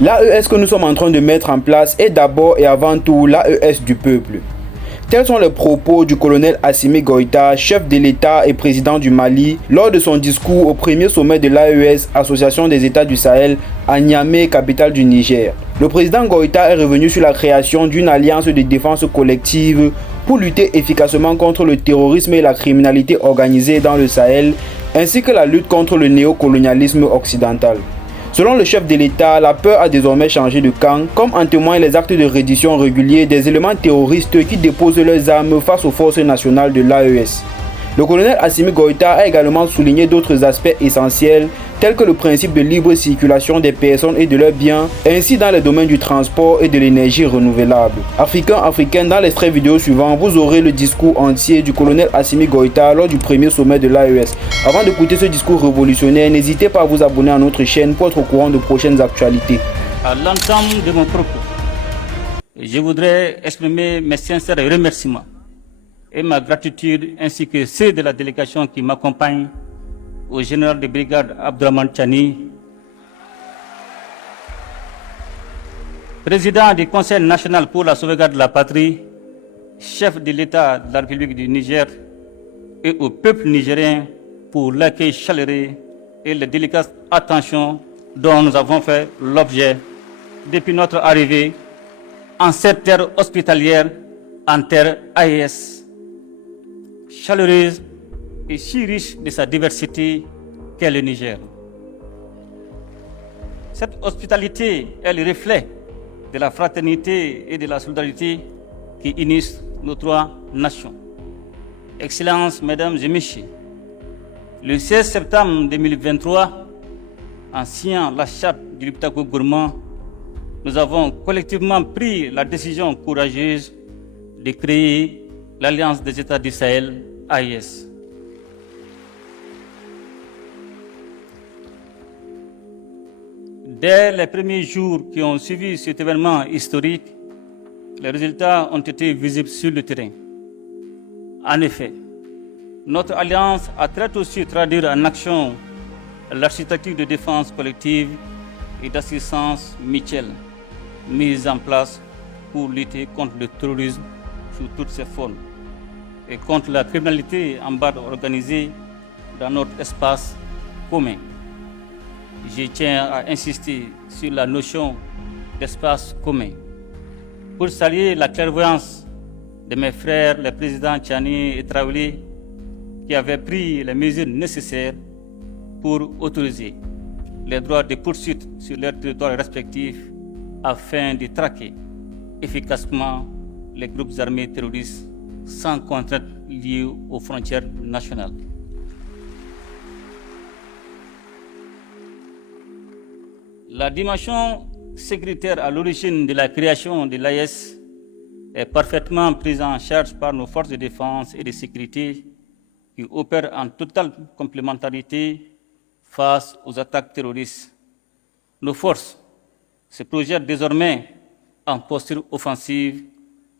L'AES que nous sommes en train de mettre en place est d'abord et avant tout l'AES du peuple. Tels sont les propos du colonel Assimi Goïta, chef de l'État et président du Mali, lors de son discours au premier sommet de l'AES, Association des États du Sahel, à Niamey, capitale du Niger. Le président Goïta est revenu sur la création d'une alliance de défense collective pour lutter efficacement contre le terrorisme et la criminalité organisée dans le Sahel, ainsi que la lutte contre le néocolonialisme occidental. Selon le chef de l'État, la peur a désormais changé de camp, comme en témoignent les actes de reddition réguliers des éléments terroristes qui déposent leurs armes face aux forces nationales de l'AES. Le colonel Assimi Goïta a également souligné d'autres aspects essentiels, tels que le principe de libre circulation des personnes et de leurs biens, ainsi dans les domaines du transport et de l'énergie renouvelable. Africains, dans l'extrait vidéo suivant, vous aurez le discours entier du colonel Assimi Goïta lors du premier sommet de l'AES. Avant d'écouter ce discours révolutionnaire, n'hésitez pas à vous abonner à notre chaîne pour être au courant de prochaines actualités. À l'entame de mon propos, je voudrais exprimer mes sincères remerciements et ma gratitude ainsi que ceux de la délégation qui m'accompagne au général de brigade Abdourahmane Tchani, président du Conseil national pour la sauvegarde de la patrie, chef de l'État de la République du Niger, et au peuple nigérien pour l'accueil chaleureux et la délicate attention dont nous avons fait l'objet depuis notre arrivée en cette terre hospitalière, en terre AES, chaleureuse et si riche de sa diversité qu'est le Niger. Cette hospitalité est le reflet de la fraternité et de la solidarité qui unissent nos trois nations. Excellences, Mesdames et Messieurs, le 16 septembre 2023, en signant la charte du Liptako Gourmand, nous avons collectivement pris la décision courageuse de créer l'Alliance des États du Sahel, AES. Dès les premiers jours qui ont suivi cet événement historique, les résultats ont été visibles sur le terrain. En effet, notre alliance a très tôt su traduire en action l'architecture de défense collective et d'assistance mutuelle mise en place pour lutter contre le terrorisme sous toutes ses formes et contre la criminalité en bande organisée dans notre espace commun. Je tiens à insister sur la notion d'espace commun pour saluer la clairvoyance de mes frères, les présidents Tchani et Traoré, qui avaient pris les mesures nécessaires pour autoriser les droits de poursuite sur leurs territoires respectifs afin de traquer efficacement les groupes armés terroristes sans contrainte liée aux frontières nationales. La dimension sécuritaire à l'origine de la création de l'AES est parfaitement prise en charge par nos forces de défense et de sécurité qui opèrent en totale complémentarité face aux attaques terroristes. Nos forces se projettent désormais en posture offensive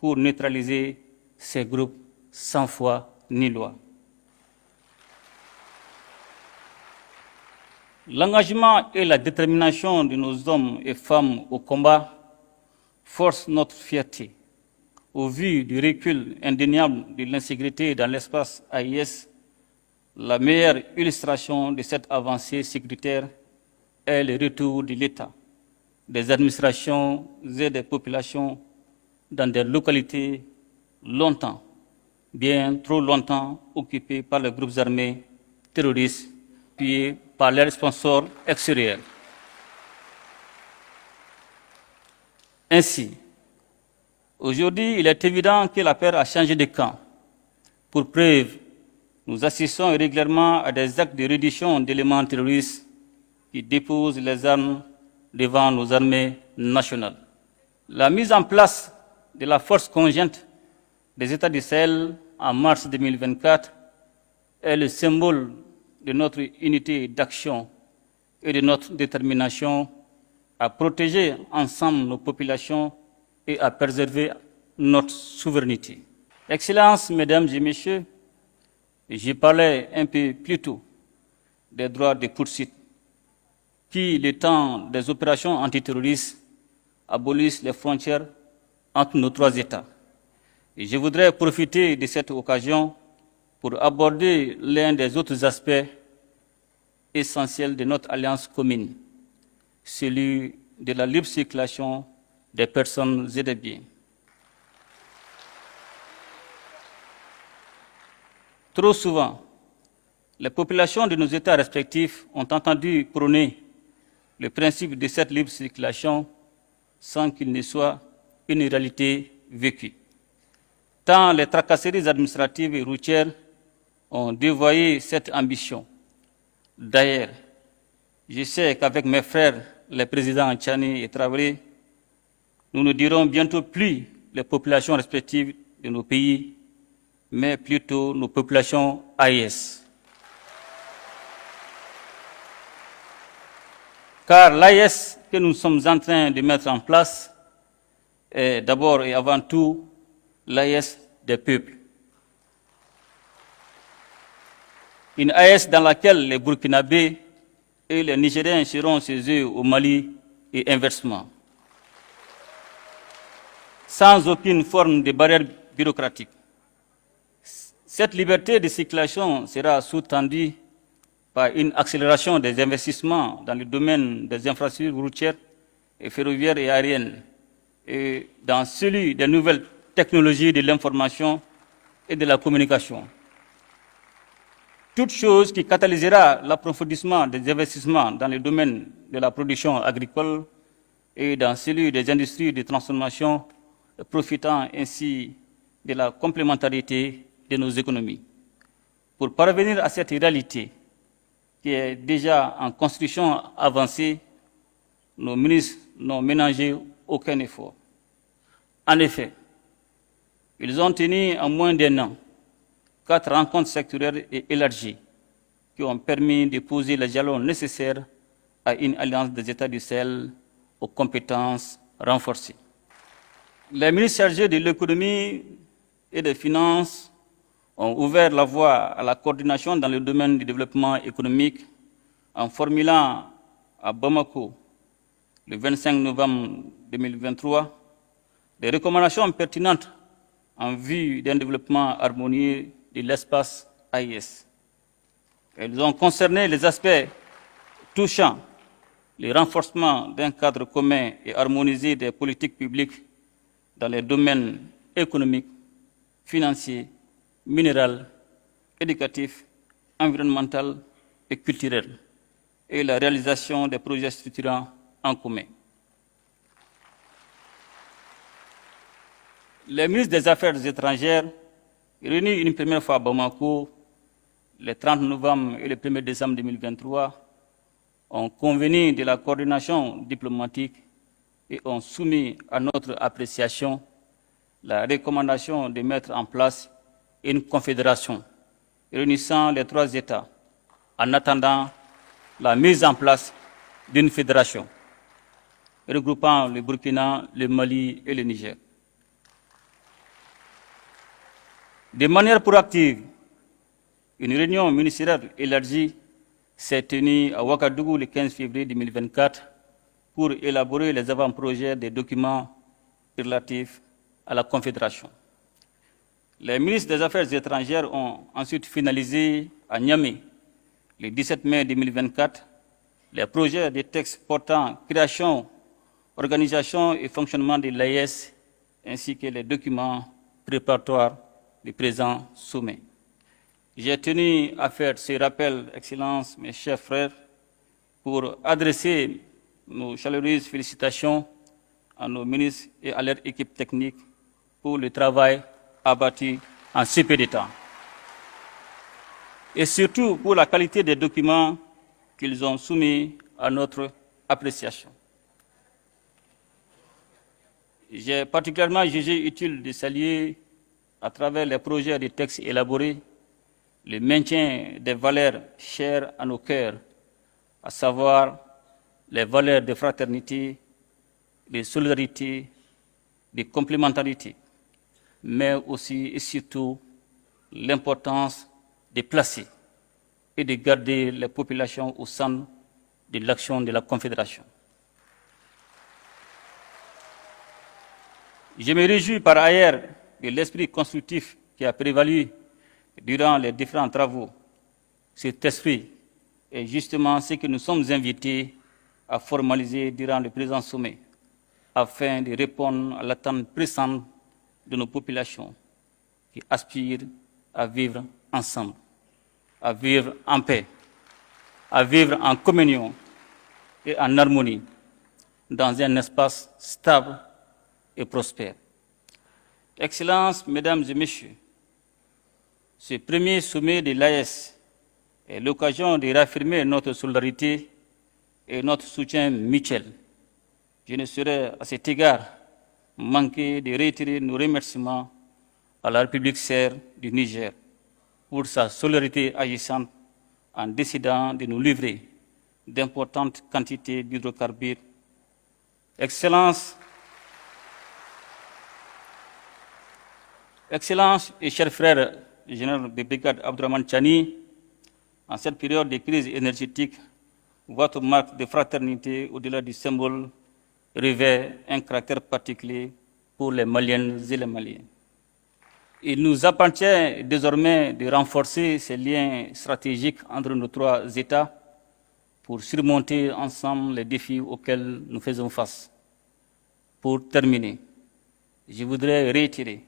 pour neutraliser ces groupes sans foi ni loi. L'engagement et la détermination de nos hommes et femmes au combat forcent notre fierté. Au vu du recul indéniable de l'insécurité dans l'espace AES, la meilleure illustration de cette avancée sécuritaire est le retour de l'État, des administrations et des populations dans des localités longtemps, bien trop longtemps occupées par les groupes armés terroristes, puis par leurs sponsors extérieurs. Ainsi, aujourd'hui, il est évident que la peur a changé de camp. Pour preuve, nous assistons régulièrement à des actes de reddition d'éléments terroristes qui déposent les armes devant nos armées nationales. La mise en place de la force conjointe des États du Sahel en mars 2024 est le symbole de notre unité d'action et de notre détermination à protéger ensemble nos populations et à préserver notre souveraineté. Excellences, Mesdames et Messieurs, je parlais un peu plus tôt des droits de poursuite. qui, le temps des opérations antiterroristes, abolissent les frontières entre nos trois États. Et je voudrais profiter de cette occasion pour aborder l'un des autres aspects essentiels de notre alliance commune, celui de la libre circulation des personnes et des biens. Trop souvent, les populations de nos États respectifs ont entendu prôner le principe de cette libre circulation sans qu'il ne soit une réalité vécue. Tant les tracasseries administratives et routières ont dévoyé cette ambition. D'ailleurs, je sais qu'avec mes frères, les présidents Tchani et Traoré, nous ne dirons bientôt plus les populations respectives de nos pays, mais plutôt nos populations AES. Car l'AES que nous sommes en train de mettre en place est d'abord et avant tout l'AES des peuples. Une AES dans laquelle les Burkinabés et les Nigériens seront chez eux au Mali et inversement, sans aucune forme de barrière bureaucratique. Cette liberté de circulation sera sous-tendue par une accélération des investissements dans le domaine des infrastructures routières et ferroviaires et aériennes, et dans celui des nouvelles technologies de l'information et de la communication. Toute chose qui catalysera l'approfondissement des investissements dans le domaine de la production agricole et dans celui des industries de transformation, profitant ainsi de la complémentarité de nos économies. Pour parvenir à cette réalité qui est déjà en construction avancée, nos ministres n'ont ménagé aucun effort. En effet, ils ont tenu en moins d'1 an 4 rencontres sectorielles et élargies qui ont permis de poser les jalons nécessaires à une alliance des États du Sahel aux compétences renforcées. Les ministres chargés de l'économie et des finances ont ouvert la voie à la coordination dans le domaine du développement économique en formulant à Bamako, le 25 novembre 2023, des recommandations pertinentes en vue d'un développement harmonieux de l'espace AIS. Elles ont concerné les aspects touchant le renforcement d'un cadre commun et harmonisé des politiques publiques dans les domaines économiques, financiers, minéral, éducatif, environnemental et culturel, et la réalisation des projets structurants en commun. Les ministres des Affaires étrangères, réunis une première fois à Bamako, le 30 novembre et le 1er décembre 2023, ont convenu de la coordination diplomatique et ont soumis à notre appréciation la recommandation de mettre en place une confédération réunissant les 3 États en attendant la mise en place d'une fédération regroupant le Burkina, le Mali et le Niger. De manière proactive, une réunion ministérielle élargie s'est tenue à Ouagadougou le 15 février 2024 pour élaborer les avant-projets des documents relatifs à la Confédération. Les ministres des Affaires étrangères ont ensuite finalisé à Niamey, le 17 mai 2024, les projets de textes portant création, organisation et fonctionnement de l'AES, ainsi que les documents préparatoires du présent sommet. J'ai tenu à faire ce rappel, Excellences, mes chers frères, pour adresser nos chaleureuses félicitations à nos ministres et à leur équipe technique pour le travail abattu en si peu de temps. Et surtout pour la qualité des documents qu'ils ont soumis à notre appréciation. J'ai particulièrement jugé utile de saluer, à travers les projets de textes élaborés, le maintien des valeurs chères à nos cœurs, à savoir les valeurs de fraternité, de solidarité, de complémentarité, mais aussi et surtout l'importance de placer et de garder les populations au centre de l'action de la Confédération. Je me réjouis par ailleurs de l'esprit constructif qui a prévalu durant les différents travaux. Cet esprit est justement ce que nous sommes invités à formaliser durant le présent sommet, afin de répondre à l'attente pressante de nos populations qui aspirent à vivre ensemble, à vivre en paix, à vivre en communion et en harmonie dans un espace stable et prospère. Excellences, Mesdames et Messieurs, ce premier sommet de l'AES est l'occasion de réaffirmer notre solidarité et notre soutien mutuel. Je ne saurais à cet égard manquer de réitérer nos remerciements à la République sœur du Niger pour sa solidarité agissante en décidant de nous livrer d'importantes quantités d'hydrocarbures. Excellences et chers frères, le général de brigade Abdourahmane Tchani, en cette période de crise énergétique, votre marque de fraternité, au-delà du symbole, revêt un caractère particulier pour les Maliennes et les Maliens. Il nous appartient désormais de renforcer ces liens stratégiques entre nos trois États pour surmonter ensemble les défis auxquels nous faisons face. Pour terminer, je voudrais réitérer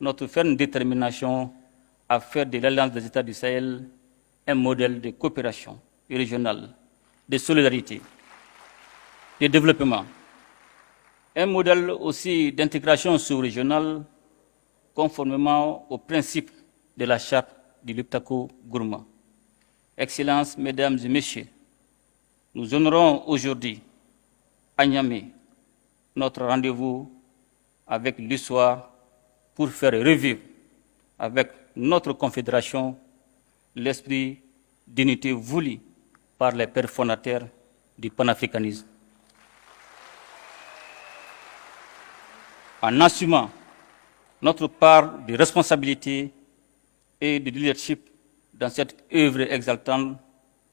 notre ferme détermination à faire de l'Alliance des États du Sahel un modèle de coopération régionale, de solidarité, de développement, un modèle aussi d'intégration sous-régionale conformément aux principes de la charte du Liptako-Gourma. Excellences, Mesdames et Messieurs, nous honorons aujourd'hui à Niamey notre rendez-vous avec l'histoire pour faire revivre avec notre confédération l'esprit d'unité voulu par les pères fondateurs du panafricanisme. En assumant notre part de responsabilité et de leadership dans cette œuvre exaltante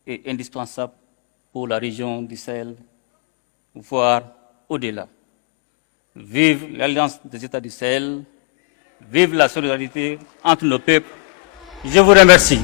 et indispensable pour la région du Sahel, voire au-delà. Vive l'Alliance des États du Sahel, vive la solidarité entre nos peuples. Je vous remercie.